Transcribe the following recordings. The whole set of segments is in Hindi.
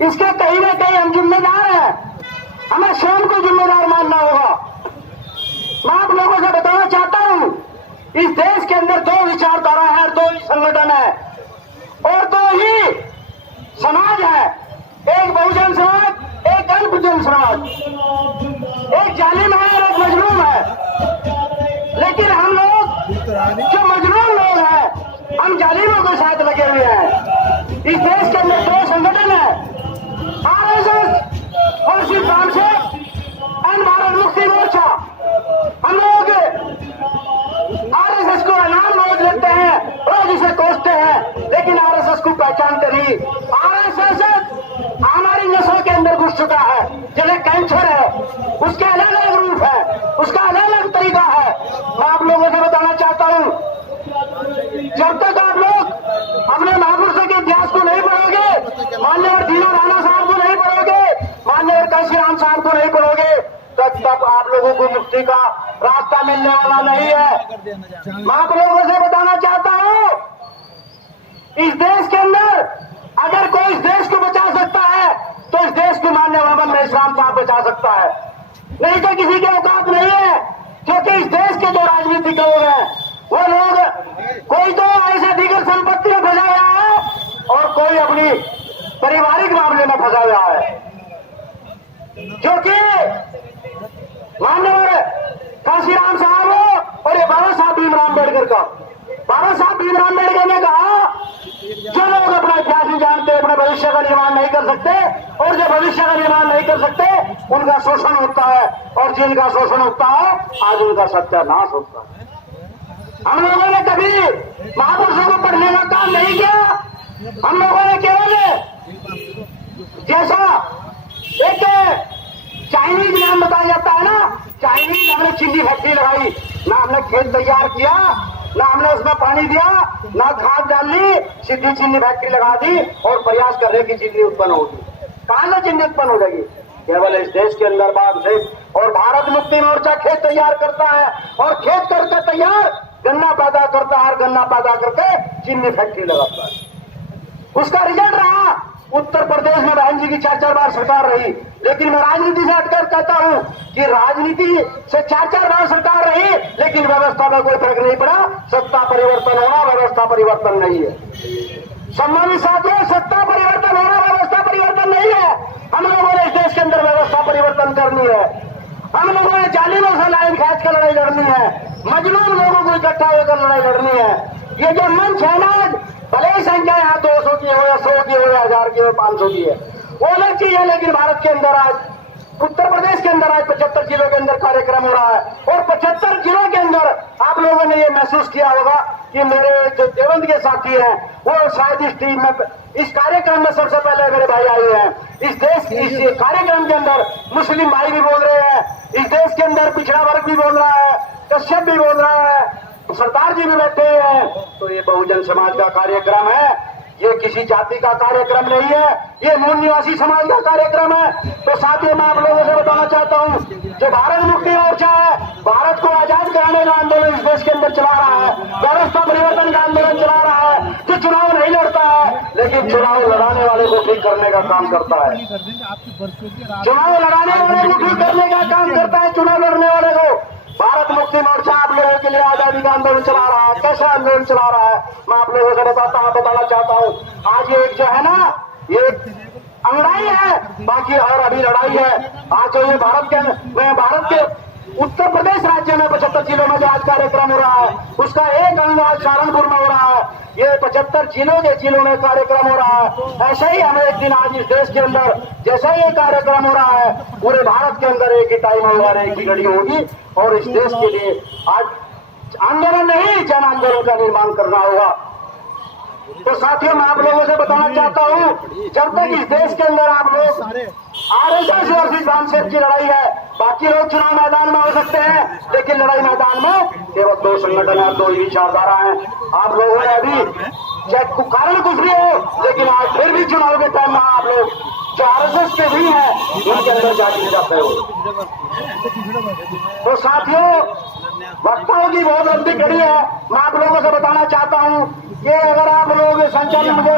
इसके कहीं ना कहीं हम जिम्मेदार हैं, हमें स्वयं को जिम्मेदार मानना होगा। मैं आप लोगों से बताना चाहता हूं, इस देश के अंदर दो विचारधारा है, दो ही संगठन है और दो ही समाज है, एक बहुजन समाज, एक अल्पजन समाज, एक जालिम है और एक मजलूम है। लेकिन हम लोग जो मजलूम लोग हैं, हम जालिमों के साथ लगे हुए हैं। इस देश के अंदर दो संगठन है, आरएसएस और श्री राम से एंड भारत मुक्ति मोर्चा। हम लोग आरएसएस को नाम रोज लेते हैं, रोज इसे कोसते हैं, लेकिन आरएसएस को पहचानते नहीं। आरएसएस हमारी नसों के अंदर घुस चुका है, जैसे कैंसर है, उसके अलग अलग रूप है, उसका अलग अलग तरीका है। मैं आप लोगों से बताना चाहता हूं, जब तक आप लोग अपने महापुरुषों के इतिहास को नहीं पढ़ोगे, माननीय दीनू राणा साहब को नहीं पढ़ोगे, माननीय काशीराम साहब को नहीं पढ़ोगे, तब आप लोगों को मुक्ति का रास्ता मिलने वाला नहीं है। मैं आप लोगों से बताना चाहता हूं, इस देश के अंदर अगर कोई इस देश को बचा सकता है तो इस देश को माननीय मोहम्मद मेहराम साहब बचा सकता है, नहीं तो किसी के औकात नहीं है। क्योंकि इस देश के जो राजनीतिक लोग हैं, वो लोग कोई तो ऐसे दीगर संपत्ति में फंसा हुआ है और कोई अपनी पारिवारिक मामले में फंसा हुआ है। क्योंकि माननीय काशीराम साहब और ये बाबा साहब भीमराव अम्बेडकर का, बाबा साहब भीमराव अम्बेडकर ने कहा, जो लोग अपना इतिहास नहीं जानते, अपने भविष्य का निर्माण नहीं कर सकते, और जो भविष्य का निर्माण नहीं कर सकते उनका शोषण होता है, और जिनका शोषण होता है आज उनका सत्यानाश होता है। हम लोगों ने कभी महापुरुषों को पढ़ने का काम नहीं किया। हम लोगों ने केवल जैसा एक चाइनीज नाम बताया जाता है ना, चाइनीज, हमने चीनी फैक्ट्री लगाई, ना हमने खेत तैयार किया, ना हमने उसमें पानी दिया, ना खाद डाल ली, सीधी चीनी फैक्ट्री लगा दी और प्रयास कर रहे कि चीनी उत्पन्न होगी। कहां से चीनी उत्पन्न हो जाएगी? केवल इस देश के अंदर बात से। और भारत मुक्ति मोर्चा खेत तैयार करता है और खेत करके तैयार गन्ना पैदा करता है और गन्ना पैदा करके चीनी फैक्ट्री लगाता है। उसका रिजल्ट रहा, उत्तर प्रदेश में बहन जी की 4-4 बार सरकार रही। लेकिन मैं राजनीति से हटकर कहता हूं कि राजनीति से 4-4 बार सरकार रही, लेकिन व्यवस्था में कोई फर्क नहीं पड़ा। सत्ता परिवर्तन होना, व्यवस्था परिवर्तन नहीं है। सम्मानित साथियों, सत्ता परिवर्तन होना, व्यवस्था परिवर्तन नहीं है। हम लोगों ने इस देश के अंदर व्यवस्था परिवर्तन करनी है। हम लोगों ने जालिमों से लाइन खींच कर लड़ाई लड़नी है, मजलूम लोगों को इकट्ठा होकर लड़ाई लड़नी है। ये जो मंच है ना, भले ही संख्या यहाँ 200 की हो या 100 की हो या 1000 की हो, 500 की है, वो अलग चीज है। लेकिन भारत के अंदर आज, उत्तर प्रदेश के अंदर आज 75 जिलों के अंदर कार्यक्रम हो रहा है, और 75 जिलों के अंदर आप लोगों ने ये महसूस किया होगा कि मेरे जो देवबंद के साथी हैं वो शायद इस टीम में, इस कार्यक्रम में सबसे पहले मेरे भाई आए हैं। इस कार्यक्रम के अंदर मुस्लिम भाई भी बोल रहे हैं, इस देश के अंदर पिछड़ा वर्ग भी बोल रहा है, कश्यप भी बोल रहा है, सरदार जी भी बैठे हैं। तो ये बहुजन समाज का कार्यक्रम है, ये किसी जाति का कार्यक्रम नहीं है, ये मूल निवासी समाज का कार्यक्रम है। तो साथ ही मैं आप लोगों से बताना चाहता हूं, जो भारत मुक्ति मोर्चा है, भारत को आजाद कराने का आंदोलन इस देश के अंदर चला रहा है, व्यवस्था परिवर्तन का आंदोलन चला रहा है, जो चुनाव नहीं लड़ता है लेकिन चुनाव लड़ाने वाले को ठीक करने का काम करता है। चुनाव लड़ाने वाले को ठीक करने का काम करता है, चुनाव लड़ने वाले को। भारत मुक्ति मोर्चा आप लोगों के लिए आजादी का आंदोलन चला रहा है। कैसा आंदोलन चला रहा है मैं आप लोगों से बताना चाहता हूँ। आज ये एक जो है ना, ये अंगड़ाई है, बाकी और अभी लड़ाई है। आज जो ये भारत के उत्तर प्रदेश राज्य में 75 जिलों में जो आज कार्यक्रम हो रहा है, उसका एक अंग आज सहारनपुर में हो रहा है। ये 75 जिलों में कार्यक्रम हो रहा है। ऐसे ही हमें एक दिन आज इस देश के अंदर जैसा ही ये कार्यक्रम हो रहा है, पूरे भारत के अंदर एक ही टाइम होगा, एक ही घड़ी होगी, और इस देश के लिए आज आंदोलन नहीं, जन आंदोलन का निर्माण करना होगा। तो साथियों, मैं आप लोगों से बताना चाहता हूं, जब तक इस देश के अंदर आप लोग आरएसएस और रामसेठ की लड़ाई है, बाकी लोग चुनाव मैदान में हो सकते हैं, लेकिन लड़ाई मैदान में केवल दो संगठन है, दो ही विचारधारा है। आप लोगों ने अभी चाहे कारण कुछ भी हो, लेकिन आज फिर भी चुनाव के टाइम में आप लोग जो आरएसएस के भी हैं उनके अंदर जाके जाते हो। तो साथियों, वक्ताओं की बहुत लंबी कड़ी है। मैं आप लोगों से बताना चाहता हूं कि अगर आप लोग संचालन मुझे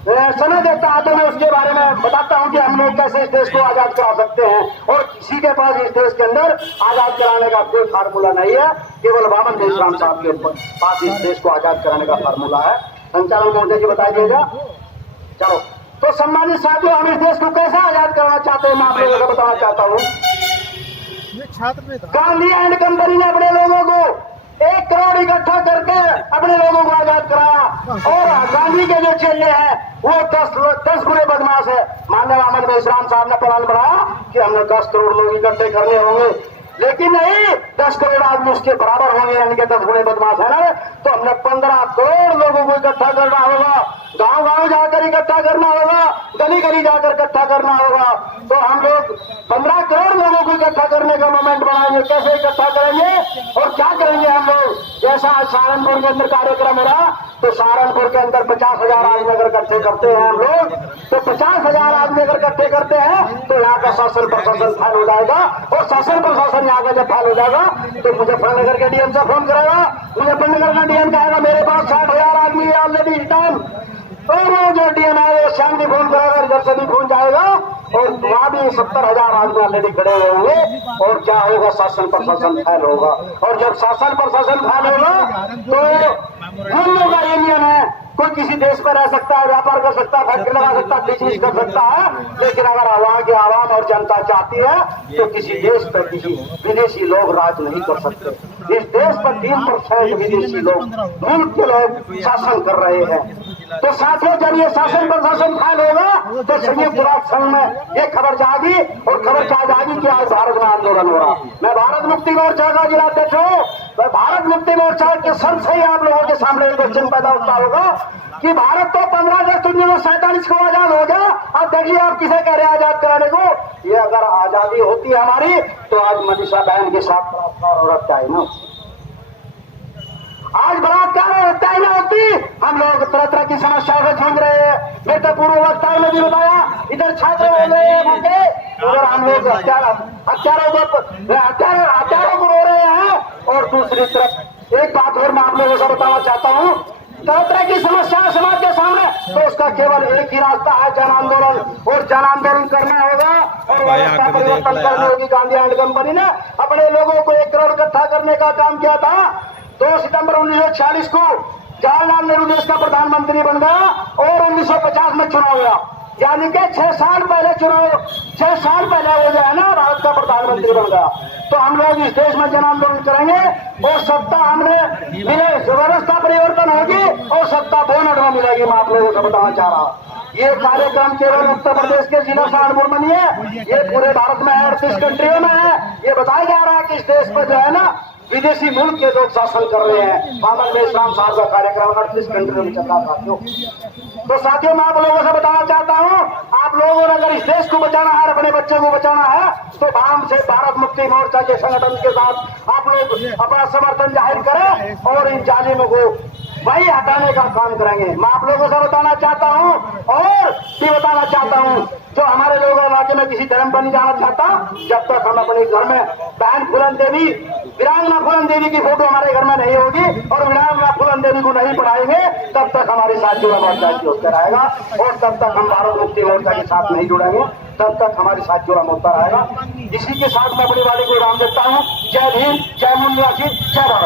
समय देता है तो मैं उसके बारे में बताता हूं कि हम लोग कैसे इस देश को आजाद करा सकते हैं। और किसी के पास इस देश के अंदर आजाद कराने का कोई फार्मूला नहीं है, केवल बामन मेश्राम साहब के पास इस देश को आजाद कराने का फार्मूला है। संचालक महोदय जी बता दीजिएगा। चलो, तो सम्मानित साथियों, हम इस देश को कैसे आजाद कराना चाहते हैं मैं आप लोगों को बताना चाहता हूँ। गांधी एंड कंपनी ने अपने लोगों को 1 करोड़ इकट्ठा करके अपने लोगों को आजाद कराया। और गांधी के जो चेले हैं वो 10 गुणे बदमाश है। माननीय बामन मेश्राम साहब ने प्लान बनाया कि हमने 10 करोड़ लोग इकट्ठे करने होंगे, लेकिन नहीं, 10 करोड़ आदमी उसके बराबर होंगे, यानी कि 10 गुणे बदमाश है ना। तो हमने 15 करोड़ लोगों को इकट्ठा करना होगा, गांव गांव जाकर इकट्ठा करना होगा, गली गली जाकर इकट्ठा करना होगा। तो हम लोग 15 करोड़ लोगों को इकट्ठा करने का मोमेंट बनाएंगे। कैसे इकट्ठा करेंगे और क्या करेंगे हम लोग? जैसा आज सहारनपुर के अंदर कार्यक्रम हो रहा, तो सहारनपुर के अंदर 50,000 आदमी अगर इकट्ठे करते हैं हम लोग, तो 50,000 आदमी अगर इकट्ठे करते हैं तो यहाँ का शासन प्रशासन फाइल हो जाएगा। और शासन प्रशासन यहाँ का जब फाइल हो जाएगा तो मुजफ्फरनगर के डीएम से फोन करेगा, मुजफ्फरनगर का डीएम कहेगा मेरे पास 60,000 आदमी ऑलरेडी रिटर्न। तो वो जो डीएम है वो शाम भी फोन करेगा, इधर से भी फोन जाएगा और वहां भी 70,000 आदमी ऑलरेडी खड़े हुए होंगे। और क्या होगा? शासन प्रशासन फाइल होगा। और जब शासन प्रशासन फाइल होगा तो हम लोग का यूनियन है, कोई किसी देश पर रह सकता है, व्यापार कर सकता है, फैक्ट्री लगा सकता है, बिजनेस कर सकता है, लेकिन अगर वहां की आवाम और जनता चाहती है तो किसी देश पर किसी विदेशी लोग राज नहीं कर सकते। इस देश पर 3% विदेशी लोग, मुल्क के लोग शासन कर रहे हैं। तो साथियों, जब ये शासन प्रशासन फाइल होगा तो संयुक्त राष्ट्र संघ में ये खबर जागी और खबर क्या जागी कि आज भारत में आंदोलन हो रहा। मैं भारत मुक्ति मोर्चा का जिलाध्यक्ष हूँ। भारत मुक्ति मोर्चा के संघ से ही आप लोगों के सामने एक क्वेश्चन पैदा होता होगा कि भारत तो 15 अगस्त 1947 को आजाद हो गया, अब देखिए आप किसे कह रहे हैं आजाद कराने को? ये अगर आजादी होती है हमारी तो आज मनीषा बहन के साथ बलात्कार और हत्या है ना, आज बलात्कार और हत्या ना होती। हम लोग तरह तरह की समस्याओं से झूझ रहे हैं। मैं तो पूर्व वक्ताओं ने भी बताया, इधर छात्र हो गए भूखे, उधर हम लोग हत्यारों को रो रहे हैं। और दूसरी तरफ एक बात और मैं आप लोगों को बताना चाहता हूँ, तरह तरह की समस्याएं समाज के सामने, तो उसका केवल एक ही रास्ता है, जन आंदोलन। और जन आंदोलन करना होगा और व्यवस्था परिवर्तन करनी होगी। गांधी एंड कंपनी ने अपने लोगों को 1 करोड़ इकट्ठा करने का काम किया था। 2 सितंबर 1946 को जवाहरलाल नेहरू देश का प्रधानमंत्री बन गया और 1950 में चुनाव हुआ, यानी कि 6 साल पहले चुनाव, 6 साल पहले वो जो है ना भारत का प्रधानमंत्री बन गया। तो हम लोग इस देश में जन आंदोलन करेंगे और सत्ता हमने मिले, व्यवस्था परिवर्तन होगी और सत्ता बोनट में मिलेगी। मैं आप लोगों को बताना चाह रहा हूँ, ये कार्यक्रम केवल उत्तर प्रदेश के जिला सहारनपुर में नहीं है, ये पूरे भारत में है, 38 कंट्रियों में है। ये बताया जा रहा है कि इस देश पर जो है ना विदेशी मुल्क के लोग शासन कर रहे हैं। बामन मेश्राम साहब का कार्यक्रम 38 कंट्रियों में चल रहा साथियों। तो साथियों, मैं आप लोगों से बताना चाहता हूं, आप लोगों ने अगर इस देश को बचाना है, अपने बच्चे को बचाना है, तो बाम से भारत मुक्ति मोर्चा के संगठन के साथ आप लोग अपना समर्थन जाहिर करें और इन जालिमों को वही हटाने का काम करेंगे। मैं आप लोगों से बताना चाहता हूं और भी बताना चाहता हूं, जो हमारे लोग राज्य में किसी धर्म पर नहीं जाना चाहता, जब तक हम अपने घर में बहन फूलन देवी, वीरांगना फूलन देवी की फोटो हमारे घर में नहीं होगी और वीरांगना फूलन देवी को नहीं पढ़ाएंगे, तब तक हमारे साथ जुड़ा मोर्चा होता रहेगा। और तब तक हम भारत मुक्ति मोर्चा के साथ नहीं जुड़ेंगे, तब तक हमारे साथ जुड़ा मोर्चा रहेगा। इसी के साथ मैं अपनी वाली को राम देता हूँ। जय भीम, जय मुनिया, जय भारत।